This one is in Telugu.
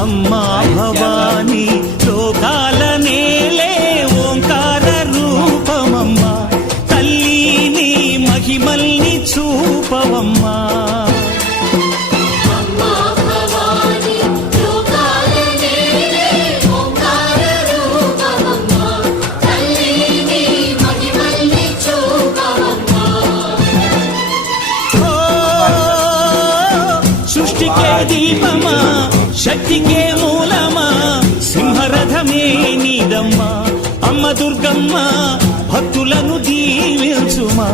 అమ్మా భవాని లోకాల నేలే ఓంకార రూపమమ్మా, తల్లిని మహిమల్ని చూపవమ్మా. సృష్టికే దీపమా, శక్తికే మూలమా, సింహరథమే నీదమ్మా. అమ్మ దుర్గమ్మ భక్తులను దీవించుమా.